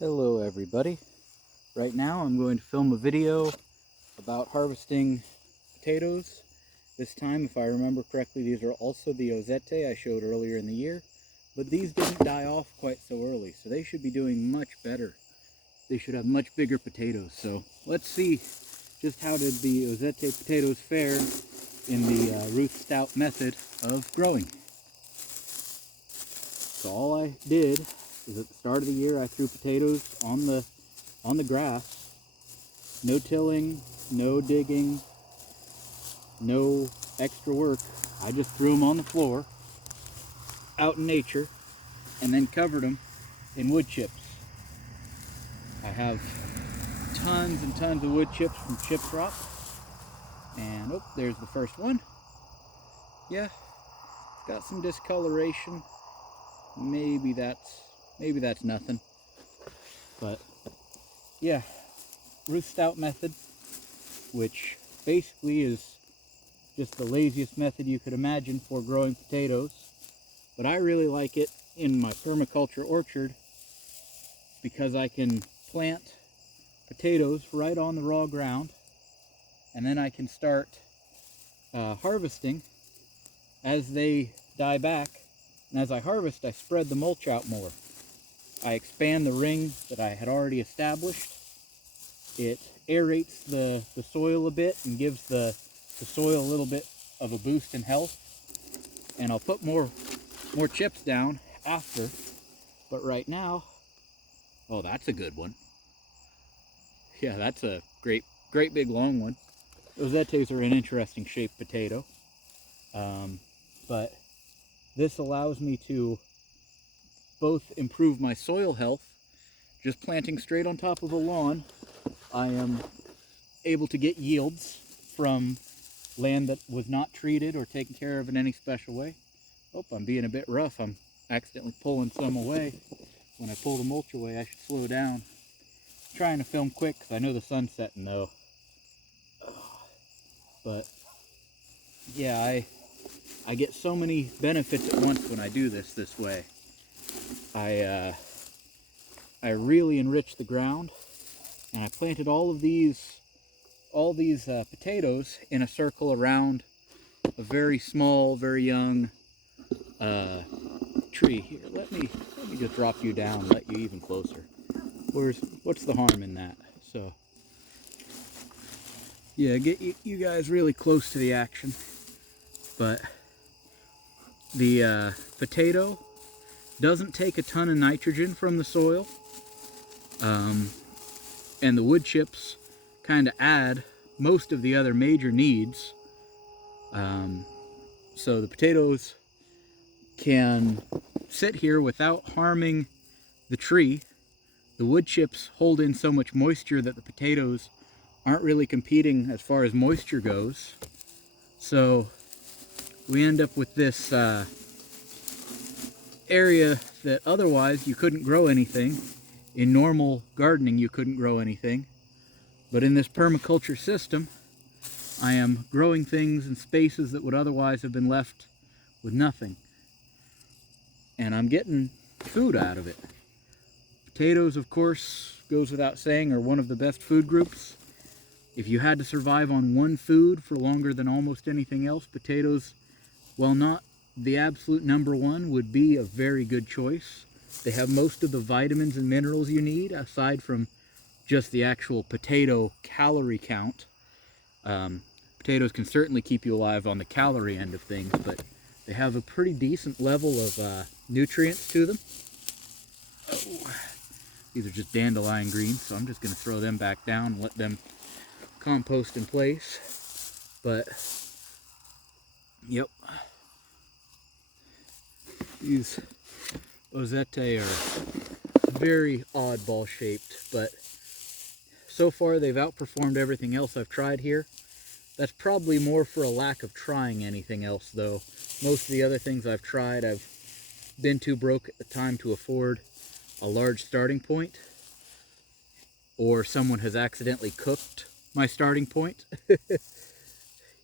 Hello everybody. Right now I'm going to film a video about harvesting potatoes. This time, if I remember correctly, these are also the Ozette I showed earlier in the year, but these didn't die off quite so early, so they should be doing much better. They should have much bigger potatoes. So let's see just how did the Ozette potatoes fare in the root stout method of growing. So all I did is at the start of the year I threw potatoes on the grass. No tilling, no digging, no extra work. I just threw them on the floor out in nature and then covered them in wood chips. I have tons and tons of wood chips from Chip Drop. And oh, there's the first one. Yeah, it's got some discoloration. Maybe that's nothing. But yeah, root stout method, which basically is just the laziest method you could imagine for growing potatoes. But I really like it in my permaculture orchard because I can plant potatoes right on the raw ground, and then I can start harvesting as they die back. And as I harvest, I spread the mulch out more. I expand the ring that I had already established. It aerates the soil a bit and gives the soil a little bit of a boost in health. And I'll put more chips down after. But right now, oh, that's a good one. Yeah, that's a great big long one. Ozettes are an interesting shaped potato. But this allows me to both improve my soil health. Just planting straight on top of a lawn, I am able to get yields from land that was not treated or taken care of in any special way. Oh, I'm being a bit rough. I'm accidentally pulling some away. When I pull the mulch away, I should slow down. I'm trying to film quick because I know the sun's setting though. But yeah, I get so many benefits at once when I do this way. I really enrich the ground, and I planted all these potatoes in a circle around a very small, very young tree. Here, let me just drop you down, let you even closer. What's the harm in that? So yeah, get you guys really close to the action. But the potato doesn't take a ton of nitrogen from the soil, and the wood chips kind of add most of the other major needs. So the potatoes can sit here without harming the tree. The wood chips hold in so much moisture that the potatoes aren't really competing as far as moisture goes. So we end up with this area that otherwise you couldn't grow anything. In normal gardening you couldn't grow anything. But in this permaculture system, I am growing things in spaces that would otherwise have been left with nothing. And I'm getting food out of it. Potatoes, of course, goes without saying, are one of the best food groups. If you had to survive on one food for longer than almost anything else, potatoes, while not the absolute number one, would be a very good choice. They have most of the vitamins and minerals you need, aside from just the actual potato calorie count. Potatoes can certainly keep you alive on the calorie end of things, but they have a pretty decent level of nutrients to them. Oh, these are just dandelion greens, so I'm just going to throw them back down and let them compost in place. But yep, these Ozette are very oddball shaped, but so far they've outperformed everything else I've tried here. That's probably more for a lack of trying anything else though. Most of the other things I've tried, I've been too broke at the time to afford a large starting point, or someone has accidentally cooked my starting point.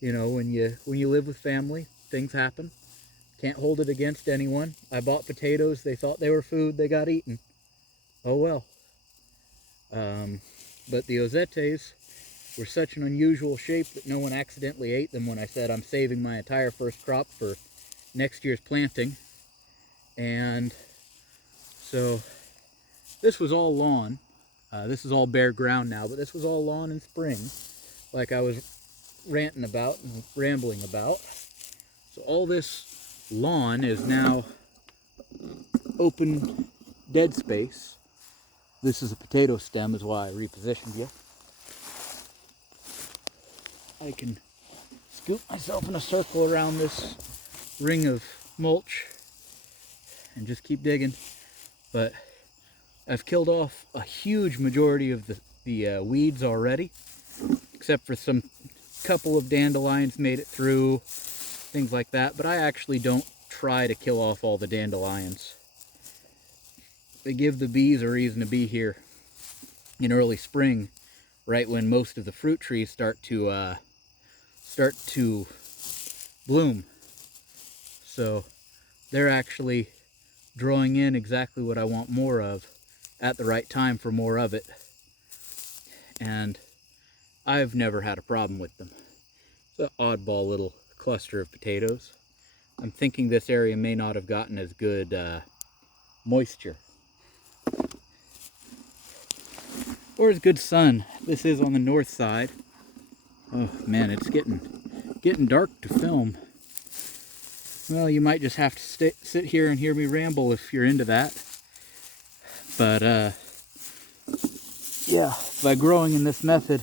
You know, when you live with family, things happen. Can't hold it against anyone. I bought potatoes, they thought they were food, they got eaten. Oh well. But the Ozettes were such an unusual shape that no one accidentally ate them when I said I'm saving my entire first crop for next year's planting. And so this was all lawn. This is all bare ground now, but this was all lawn in spring, like I was ranting about and rambling about. So all this lawn is now open dead space. This is a potato stem, is why I repositioned you. I can scoop myself in a circle around this ring of mulch and just keep digging. But I've killed off a huge majority of the weeds already, except for some couple of dandelions made it through, things like that. But I actually don't try to kill off all the dandelions. They give the bees a reason to be here in early spring, right when most of the fruit trees start to bloom. So they're actually drawing in exactly what I want more of at the right time for more of it. And I've never had a problem with them. It's an oddball little cluster of potatoes. I'm thinking this area may not have gotten as good moisture or as good sun. This is on the north side. Oh man, it's getting dark to film. Well, you might just have to sit here and hear me ramble if you're into that. But yeah, by growing in this method,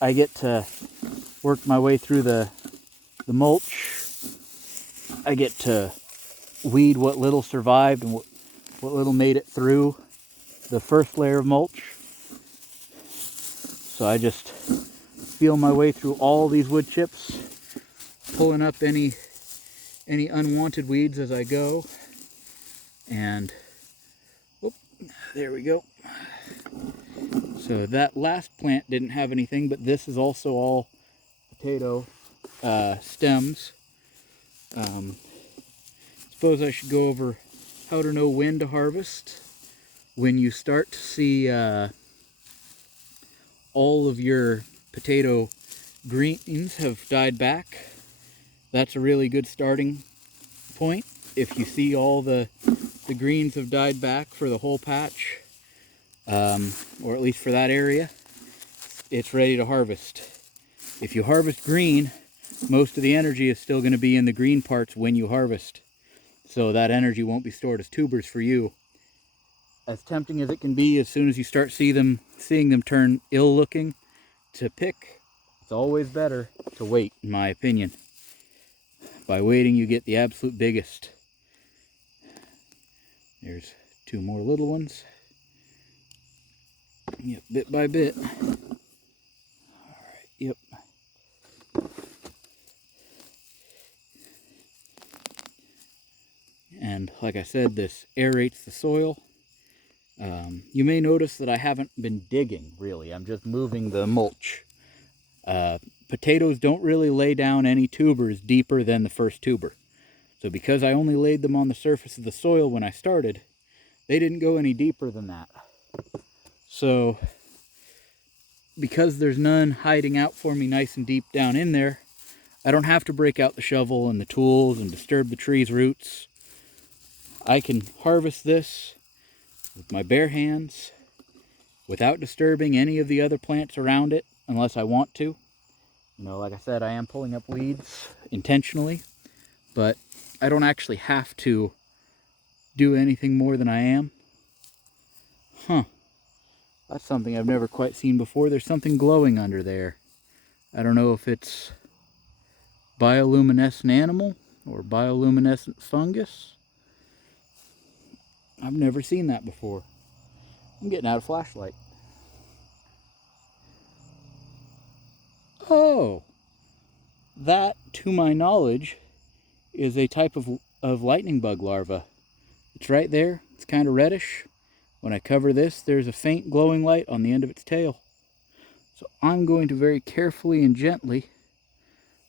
I get to work my way through the mulch. I get to weed what little survived and what little made it through the first layer of mulch. So I just feel my way through all these wood chips, pulling up any unwanted weeds as I go. And whoop, there we go. So that last plant didn't have anything, but this is also all potato stems. Suppose I should go over how to know when to harvest. When you start to see all of your potato greens have died back, that's a really good starting point. If you see all the greens have died back for the whole patch, or at least for that area, it's ready to harvest. If you harvest green, most of the energy is still going to be in the green parts when you harvest. So that energy won't be stored as tubers for you. As tempting as it can be, as soon as you start seeing them turn ill-looking to pick, it's always better to wait, in my opinion. By waiting, you get the absolute biggest. There's two more little ones. Yep, bit by bit. All right, yep. And like I said, this aerates the soil. You may notice that I haven't been digging, really. I'm just moving the mulch. Potatoes don't really lay down any tubers deeper than the first tuber. So because I only laid them on the surface of the soil when I started, they didn't go any deeper than that. So because there's none hiding out for me nice and deep down in there, I don't have to break out the shovel and the tools and disturb the tree's roots. I can harvest this with my bare hands without disturbing any of the other plants around it unless I want to. You know, like I said, I am pulling up weeds intentionally, but I don't actually have to do anything more than I am. Huh. That's something I've never quite seen before. There's something glowing under there. I don't know if it's bioluminescent animal or bioluminescent fungus. I've never seen that before. I'm getting out a flashlight. Oh, that, to my knowledge, is a type of lightning bug larva. It's right there. It's kind of reddish. When I cover this, there's a faint glowing light on the end of its tail. So I'm going to very carefully and gently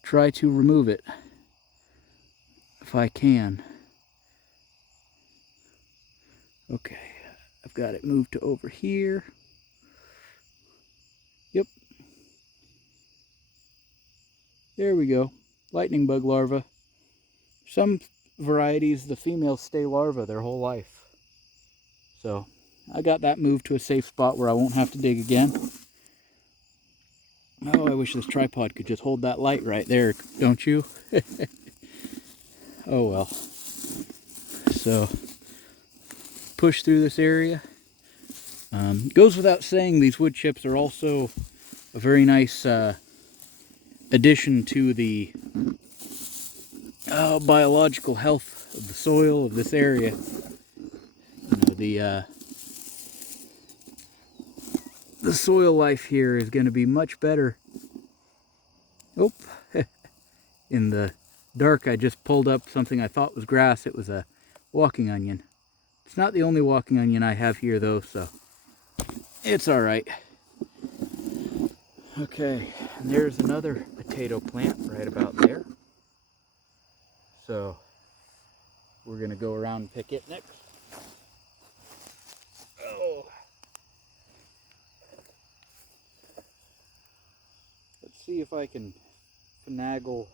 try to remove it, if I can. Okay, I've got it moved to over here. Yep. There we go. Lightning bug larva. Some varieties, the females stay larvae their whole life. So I got that moved to a safe spot where I won't have to dig again. Oh, I wish this tripod could just hold that light right there, don't you? Oh well. So, push through this area. Goes without saying, these wood chips are also a very nice addition to the biological health of the soil of this area. You know, the soil life here is going to be much better. Oh, in the dark I just pulled up something I thought was grass. It was a walking onion. It's not the only walking onion I have here though, so it's all right. Okay, and there's another potato plant right about there. So we're going to go around and pick it next. Oh. Let's see if I can finagle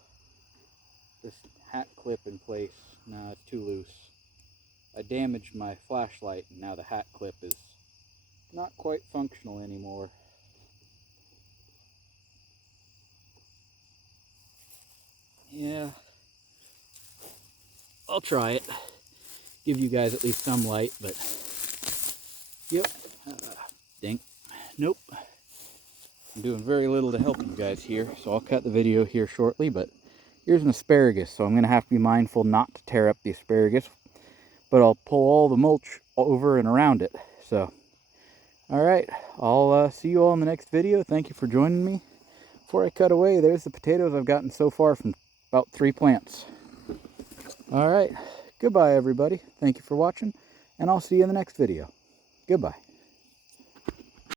this hat clip in place. No, it's too loose. I damaged my flashlight and now the hat clip is not quite functional anymore. Yeah, I'll try it. Give you guys at least some light, but yep. Dang. Nope. I'm doing very little to help you guys here, so I'll cut the video here shortly, but here's an asparagus, so I'm going to have to be mindful not to tear up the asparagus, but I'll pull all the mulch over and around it. So, alright, I'll see you all in the next video. Thank you for joining me. Before I cut away, there's the potatoes I've gotten so far from about 3 plants. Alright, goodbye everybody. Thank you for watching, and I'll see you in the next video. Goodbye.